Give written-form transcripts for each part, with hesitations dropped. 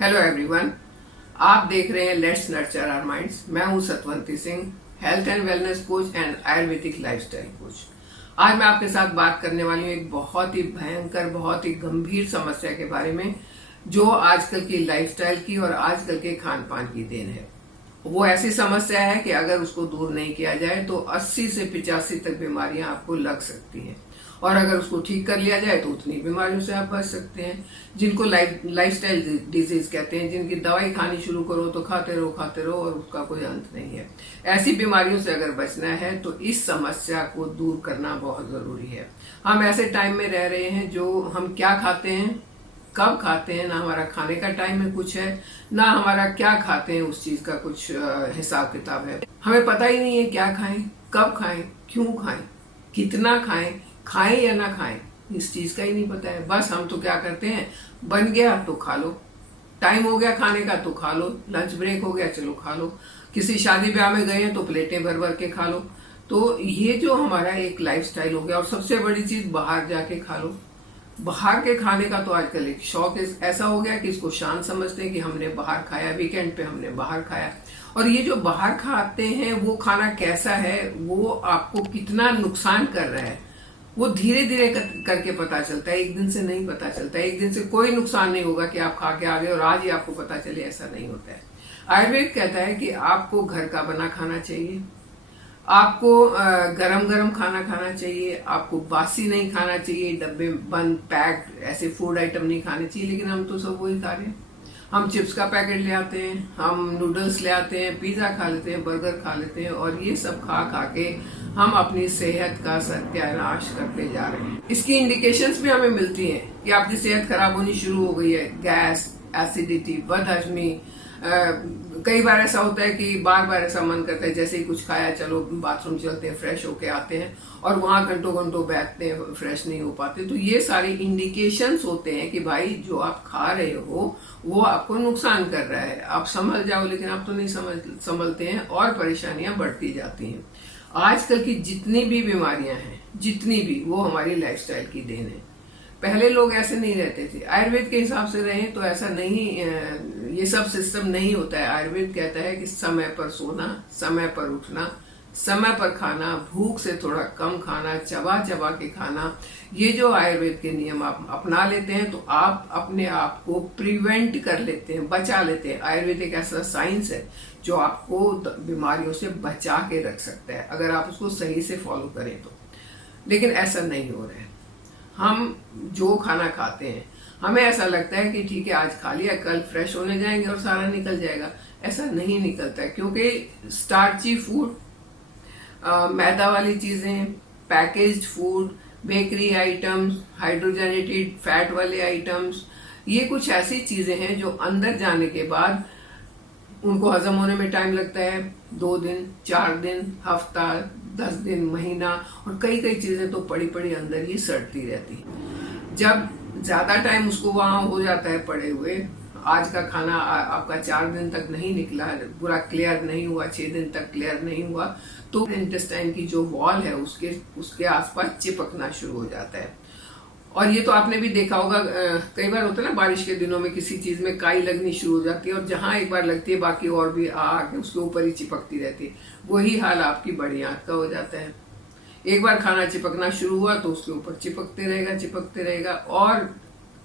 Hello everyone, आप देख रहे हैं लेट्स नर्चर आवर माइंड्स। मैं हूं Satwanti Singh, health and wellness coach and ayurvedic lifestyle coach. आज मैं आपके साथ बात करने वाली हूं एक बहुत ही भयंकर, बहुत ही गंभीर समस्या के बारे में, जो आजकल की लाइफस्टाइल की और आजकल के खान पान की देन है। वो ऐसी समस्या है कि अगर उसको दूर नहीं किया जाए तो 80 से 85 तक बीमारियां आपको लग सकती हैं, और अगर उसको ठीक कर लिया जाए तो उतनी बीमारियों से आप बच सकते हैं, जिनको लाइफस्टाइल डिजीज कहते हैं, जिनकी दवाई खानी शुरू करो तो खाते रहो और उसका कोई अंत नहीं है। ऐसी बीमारियों से अगर बचना है तो इस समस्या को दूर करना बहुत जरूरी है। हम ऐसे टाइम में रह रहे हैं जो हम क्या खाते हैं, कब खाते हैं, ना हमारा खाने का टाइम में कुछ है, ना हमारा क्या खाते हैं उस चीज का कुछ हिसाब किताब है। हमें पता ही नहीं है क्या खाएं, कब खाएं, क्यों खाएं, कितना खाएं, खाएं या ना खाएं, इस चीज का ही नहीं पता है। बस हम तो क्या करते हैं, बन गया तो खा लो, टाइम हो गया खाने का तो खा लो, लंच ब्रेक हो गया चलो खा लो, किसी शादी ब्याह में गए हैं तो प्लेटें भर भर के खा लो। तो ये जो हमारा एक लाइफस्टाइल हो गया। और सबसे बड़ी चीज, बाहर जाके खा लो। बाहर के खाने का तो आजकल एक शौक ऐसा हो गया कि इसको शान समझते हैं कि हमने बाहर खाया, वीकेंड पे हमने बाहर खाया। और ये जो बाहर खाते हैं वो खाना कैसा है, वो आपको कितना नुकसान कर रहा है, वो धीरे धीरे करके पता चलता है। एक दिन से नहीं पता चलता है। एक दिन से कोई नुकसान नहीं होगा कि आप खा के आ गए और आज ही आपको पता चले, ऐसा नहीं होता है। आयुर्वेद कहता है कि आपको घर का बना खाना चाहिए, आपको गरम गरम खाना खाना चाहिए, आपको बासी नहीं खाना चाहिए, डब्बे बंद पैक्ड ऐसे फूड आइटम नहीं खाने चाहिए। लेकिन हम तो सब वही खा रहे हैं। हम चिप्स का पैकेट ले आते हैं, हम नूडल्स ले आते हैं, पिज्जा खा लेते हैं, बर्गर खा लेते हैं, और ये सब खा खा के हम अपनी सेहत का सत्यानाश करते जा रहे हैं। इसकी इंडिकेशंस भी हमें मिलती हैं कि आपकी सेहत खराब होनी शुरू हो गई है। गैस, एसिडिटी, बदहजमी। कई बार ऐसा होता है कि बार बार ऐसा मन करता है जैसे ही कुछ खाया चलो बाथरूम चलते हैं, फ्रेश होके आते हैं, और वहां घंटों घंटों बैठते हैं, फ्रेश नहीं हो पाते। तो ये सारी इंडिकेशंस होते हैं कि भाई जो आप खा रहे हो वो आपको नुकसान कर रहा है, आप संभल जाओ। लेकिन आप तो नहीं संभलते हैं और परेशानियां बढ़ती जाती हैं। आजकल की जितनी भी बीमारियां हैं, जितनी भी, वो हमारी लाइफस्टाइल की देन है। पहले लोग ऐसे नहीं रहते थे। आयुर्वेद के हिसाब से रहें तो ऐसा नहीं, ये सब सिस्टम नहीं होता है। आयुर्वेद कहता है कि समय पर सोना, समय पर उठना, समय पर खाना, भूख से थोड़ा कम खाना, चबा चबा के खाना। ये जो आयुर्वेद के नियम आप अपना लेते हैं तो आप अपने आप को प्रिवेंट कर लेते हैं, बचा लेते हैं। आयुर्वेद एक ऐसा साइंस है जो आपको बीमारियों से बचा के रख सकता है, अगर आप उसको सही से फॉलो करें तो। लेकिन ऐसा नहीं हो रहा है। हम जो खाना खाते हैं, हमें ऐसा लगता है कि ठीक है आज खा लिया, कल फ्रेश होने जाएंगे और सारा निकल जाएगा। ऐसा नहीं निकलता है, क्योंकि स्टार्ची फूड, मैदा वाली चीजें, packaged food, bakery items, hydrogenated fat वाले आइटम्स, ये कुछ ऐसी चीजें हैं जो अंदर जाने के बाद उनको हजम होने में टाइम लगता है। 2 दिन, 4 दिन, हफ्ता, 10 दिन, महीना, और कई कई चीजें तो पड़ी पड़ी अंदर ही सड़ती रहती। जब ज्यादा टाइम उसको वहां हो जाता है पड़े हुए, आज का खाना आपका 4 दिन तक नहीं निकला, पूरा क्लियर नहीं हुआ, 6 दिन तक क्लियर नहीं हुआ, तो इंटेस्टाइन की जो वॉल है उसके आसपास चिपकना शुरू हो जाता है। और ये तो आपने भी देखा होगा, कई बार होता है ना, बारिश के दिनों में किसी चीज में काई लगनी शुरू हो जाती है, और जहां एक बार लगती है बाकी और भी आके उसके ऊपर ही चिपकती रहती है। वही हाल आपकी बड़ी आंत का हो जाता है। एक बार खाना चिपकना शुरू हुआ तो उसके ऊपर चिपकते रहेगा, और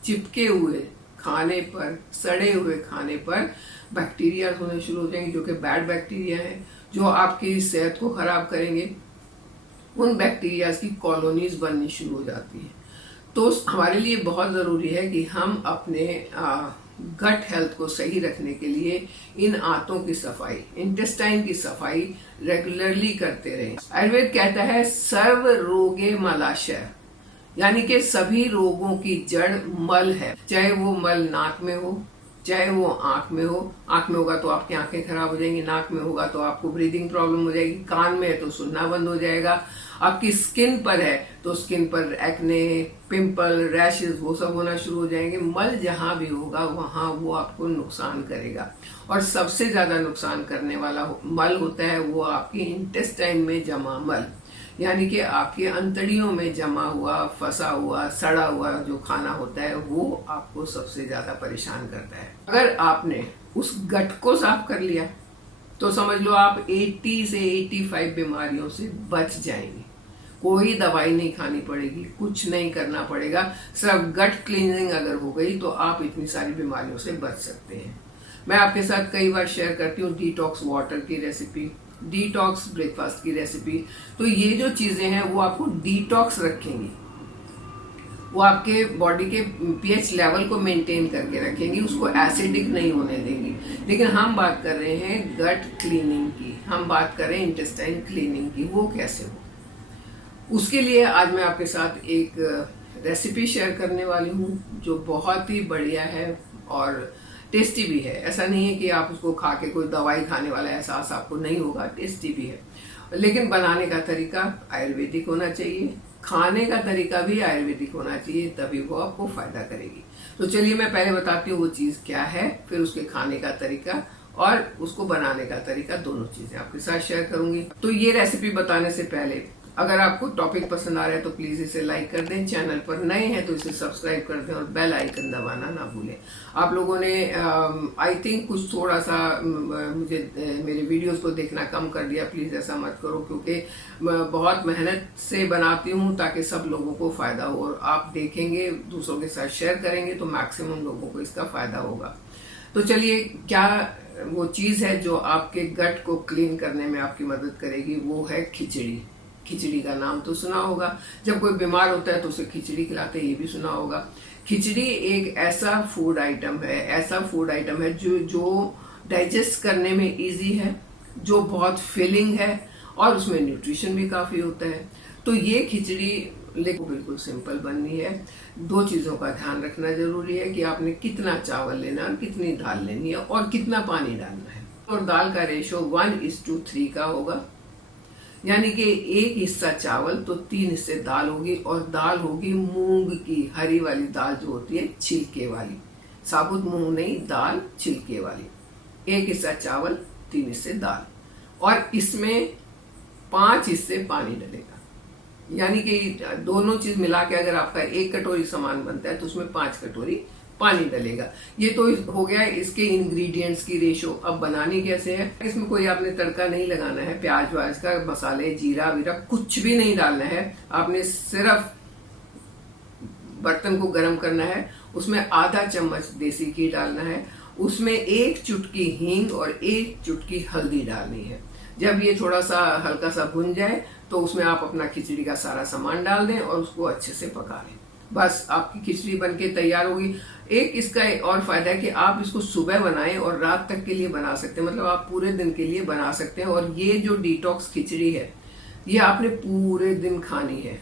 चिपके हुए खाने पर, सड़े हुए खाने पर बैक्टीरिया होने शुरू हो जाएंगे, जो कि बैड बैक्टीरिया है, जो आपकी सेहत को खराब करेंगे। उन बैक्टीरिया की कॉलोनीज बननी शुरू हो जाती है। तो हमारे लिए बहुत जरूरी है कि हम अपने गट हेल्थ को सही रखने के लिए इन आंतों की सफाई, इंटेस्टाइन की सफाई रेगुलरली करते रहें। आयुर्वेद कहता है सर्व रोगे मलाशय, यानी कि सभी रोगों की जड़ मल है। चाहे वो मल नाक में हो, चाहे वो आंख में हो। आंख में होगा तो आपकी आंखें खराब हो जाएंगी, नाक में होगा तो आपको ब्रीदिंग प्रॉब्लम हो जाएगी, कान में है तो सुनना बंद हो जाएगा, आपकी स्किन पर है तो स्किन पर एक्ने, पिंपल, रैशेस, वो सब होना शुरू हो जाएंगे। मल जहां भी होगा वहां वो आपको नुकसान करेगा, और सबसे ज्यादा नुकसान करने वाला मल होता है वो आपकी इंटेस्टाइन में जमा मल। यानी कि आपके अंतड़ियों में जमा हुआ, फंसा हुआ, सड़ा हुआ जो खाना होता है वो आपको सबसे ज्यादा परेशान करता है। अगर आपने उस गट को साफ कर लिया तो समझ लो आप 80 से 85 बीमारियों से बच जाएंगे। कोई दवाई नहीं खानी पड़ेगी, कुछ नहीं करना पड़ेगा, सिर्फ गट क्लीनिंग अगर हो गई तो आप इतनी सारी बीमारियों से बच सकते हैं। मैं आपके साथ कई बार शेयर करती हूँ डिटॉक्स वाटर की रेसिपी, डिटॉक्स ब्रेकफास्ट की रेसिपी। तो ये जो चीजें हैं वो आपको डिटॉक्स रखेंगी, वो आपके बॉडी के पीएच लेवल को मेंटेन करके रखेंगी, उसको एसिडिक नहीं होने देंगी। लेकिन हम बात कर रहे हैं गट क्लीनिंग की, हम बात कर रहे हैं इंटेस्टाइन क्लीनिंग की। वो कैसे हो, उसके लिए आज मैं आपके साथ एक रेसिपी शेयर करने वाली हूँ जो बहुत ही बढ़िया है और टेस्टी भी है। ऐसा नहीं है कि आप उसको खा के कोई दवाई खाने वाला एहसास आपको नहीं होगा, टेस्टी भी है। लेकिन बनाने का तरीका आयुर्वेदिक होना चाहिए, खाने का तरीका भी आयुर्वेदिक होना चाहिए, तभी वो आपको फायदा करेगी। तो चलिए मैं पहले बताती हूँ वो चीज क्या है, फिर उसके खाने का तरीका और उसको बनाने का तरीका, दोनों चीजें आपके साथ शेयर करूंगी। तो ये रेसिपी बताने से पहले अगर आपको टॉपिक पसंद आ रहा है तो प्लीज इसे लाइक कर दें, चैनल पर नए हैं तो इसे सब्सक्राइब कर दें और बेल आइकन दबाना ना भूलें। आप लोगों ने आई थिंक कुछ थोड़ा सा मुझे मेरे वीडियोस को देखना कम कर दिया, प्लीज ऐसा मत करो, क्योंकि बहुत मेहनत से बनाती हूँ ताकि सब लोगों को फायदा हो, और आप देखेंगे, दूसरों के साथ शेयर करेंगे तो मैक्सिमम लोगों को इसका फायदा होगा। तो चलिए, क्या वो चीज है जो आपके गट को क्लीन करने में आपकी मदद करेगी, वो है खिचड़ी। खिचड़ी का नाम तो सुना होगा, जब कोई बीमार होता है तो उसे खिचड़ी खिलाते हैं, ये भी सुना होगा। खिचड़ी एक ऐसा फूड आइटम है जो डाइजेस्ट करने में इजी है, जो बहुत फिलिंग है और उसमें न्यूट्रिशन भी काफी होता है। तो ये खिचड़ी लेकिन बिल्कुल सिंपल बननी है। दो चीजों का ध्यान रखना जरूरी है कि आपने कितना चावल लेना है, कितनी दाल लेनी है और कितना पानी डालना है। और दाल का रेशो 1:3 का होगा, यानी कि एक हिस्सा चावल तो 3 हिस्से दाल होगी, और दाल होगी मूंग की, हरी वाली दाल जो होती है, छिलके वाली, साबुत मूंग नहीं, दाल छिलके वाली। एक हिस्सा चावल, 3 हिस्से दाल, और इसमें 5 हिस्से पानी डलेगा। यानी कि दोनों चीज मिला के अगर आपका 1 कटोरी सामान बनता है तो उसमें 5 कटोरी पानी डलेगा। ये तो हो गया इसके इंग्रेडिएंट्स की रेशो। अब बनानी कैसे है, इसमें कोई आपने तड़का नहीं लगाना है, प्याज व्याज का, मसाले, जीरा वीरा कुछ भी नहीं डालना है। आपने सिर्फ बर्तन को गर्म करना है, उसमें आधा चम्मच देसी घी डालना है, उसमें 1 चुटकी हींग और 1 चुटकी हल्दी डालनी है। जब ये थोड़ा सा हल्का सा भुन जाए तो उसमें आप अपना खिचड़ी का सारा सामान डाल दें और उसको अच्छे से पका लें। बस आपकी खिचड़ी बनके तैयार होगी। एक इसका और फायदा है कि आप इसको सुबह बनाएं और रात तक के लिए बना सकते हैं, मतलब आप पूरे दिन के लिए बना सकते हैं। और ये जो डिटॉक्स खिचड़ी है, ये आपने पूरे दिन खानी है,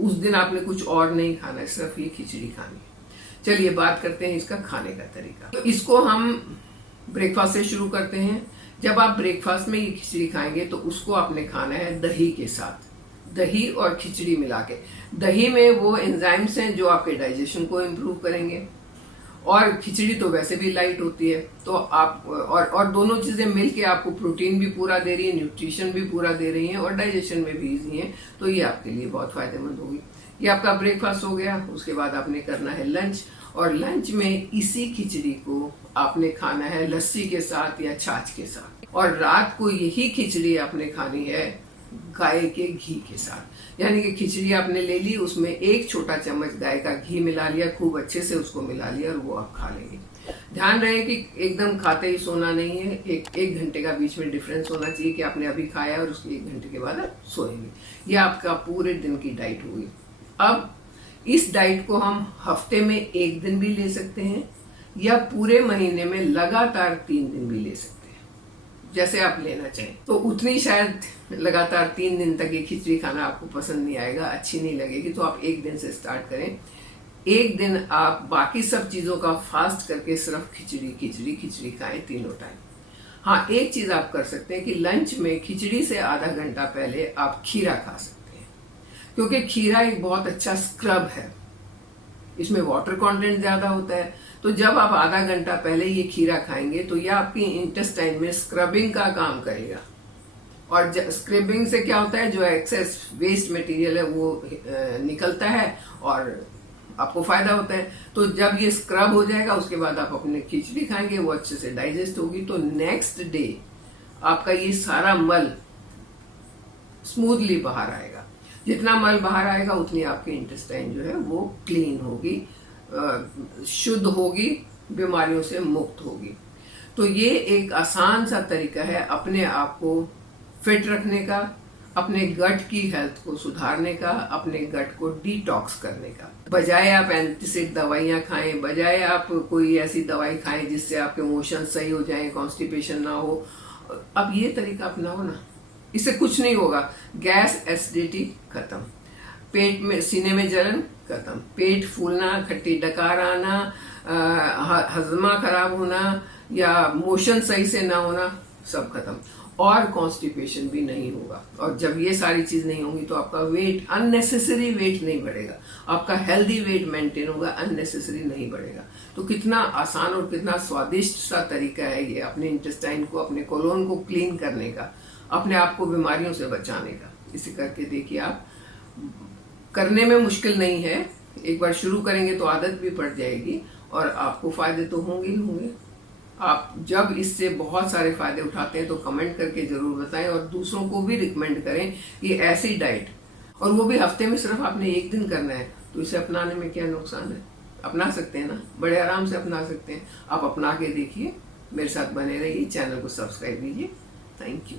उस दिन आपने कुछ और नहीं खाना है, सिर्फ ये खिचड़ी खानी है। चलिए बात करते हैं इसका खाने का तरीका। तो इसको हम ब्रेकफास्ट से शुरू करते हैं। जब आप ब्रेकफास्ट में ये खिचड़ी खाएंगे तो उसको आपने खाना है दही के साथ, दही और खिचड़ी मिला के। दही में वो एंजाइम्स हैं जो आपके डाइजेशन को इम्प्रूव करेंगे, और खिचड़ी तो वैसे भी लाइट होती है, तो आप और दोनों चीजें मिलके आपको प्रोटीन भी पूरा दे रही है, न्यूट्रिशन भी पूरा दे रही है, और डाइजेशन में भी इजी है। तो ये आपके लिए बहुत फायदेमंद होगी। ये आपका ब्रेकफास्ट हो गया। उसके बाद आपने करना है लंच, और लंच में इसी खिचड़ी को आपने खाना है लस्सी के साथ या छाछ के साथ। और रात को यही खिचड़ी आपने खानी है गाय के घी के साथ। यानी कि खिचड़ी आपने ले ली, उसमें 1 छोटा चम्मच गाय का घी मिला लिया, खूब अच्छे से उसको मिला लिया, और वो आप खा लेंगे। ध्यान रहे कि एकदम खाते ही सोना नहीं है, एक घंटे का बीच में डिफरेंस होना चाहिए कि आपने अभी खाया और उसके 1 घंटे के बाद आप सोएंगे। ये आपका पूरे दिन की डाइट होगी। अब इस डाइट को हम हफ्ते में 1 दिन भी ले सकते हैं, या पूरे महीने में लगातार 3 दिन भी ले सकते हैं, जैसे आप लेना चाहें। तो उतनी शायद लगातार 3 दिन तक ये खिचड़ी खाना आपको पसंद नहीं आएगा, अच्छी नहीं लगेगी, तो आप 1 दिन से स्टार्ट करें। 1 दिन आप बाकी सब चीजों का फास्ट करके सिर्फ खिचड़ी खाएं तीनों टाइम। हाँ, एक चीज आप कर सकते हैं कि लंच में खिचड़ी से आधा घंटा पहले आप खीरा खा सकते हैं, क्योंकि खीरा एक बहुत अच्छा स्क्रब है, इसमें वाटर कंटेंट ज्यादा होता है। तो जब आप आधा घंटा पहले ये खीरा खाएंगे तो ये आपकी इंटेस्टाइन में स्क्रबिंग का काम करेगा। और स्क्रबिंग से क्या होता है, जो एक्सेस वेस्ट मटेरियल है वो निकलता है और आपको फायदा होता है। तो जब ये स्क्रब हो जाएगा उसके बाद आप अपने खिचड़ी खाएंगे, वो अच्छे से डाइजेस्ट होगी, तो नेक्स्ट डे आपका ये सारा मल स्मूथली बाहर आएगा। जितना मल बाहर आएगा उतनी आपकी इंटेस्टाइन जो है वो क्लीन होगी, शुद्ध होगी, बीमारियों से मुक्त होगी। तो ये एक आसान सा तरीका है अपने आप को फिट रखने का, अपने गट की हेल्थ को सुधारने का, अपने गट को डिटॉक्स करने का। बजाय आप एंटीसिड दवाइयां खाएं, बजाय आप कोई ऐसी दवाई खाएं जिससे आपके मोशन सही हो जाएं, कॉन्स्टिपेशन ना हो, अब ये तरीका अपनाओ ना, इससे कुछ नहीं होगा। गैस एसिडिटी खत्म, पेट में सीने में जलन खत्म, पेट फूलना, खट्टी डकार आना, हजमा खराब होना या मोशन सही से ना होना, सब खत्म। और कॉन्स्टिपेशन भी नहीं होगा। और जब ये सारी चीज नहीं होंगी तो आपका वेट, अननेसेसरी वेट नहीं बढ़ेगा, आपका हेल्दी वेट मेंटेन होगा, अननेसेसरी नहीं बढ़ेगा। तो कितना आसान और कितना स्वादिष्ट सा तरीका है ये अपने इंटेस्टाइन को, अपने कोलोन को क्लीन करने का, अपने आप को बीमारियों से बचाने का। इसे करके देखिए आप, करने में मुश्किल नहीं है, एक बार शुरू करेंगे तो आदत भी पड़ जाएगी और आपको फायदे तो होंगे ही होंगे। आप जब इससे बहुत सारे फायदे उठाते हैं तो कमेंट करके जरूर बताएं और दूसरों को भी रिकमेंड करें ये ऐसी डाइट, और वो भी हफ्ते में सिर्फ आपने एक दिन करना है, तो इसे अपनाने में क्या नुकसान है। अपना सकते हैं ना, बड़े आराम से अपना सकते हैं। आप अपना के देखिए, मेरे साथ बने रहिए, चैनल को सब्सक्राइब कीजिए। Thank you.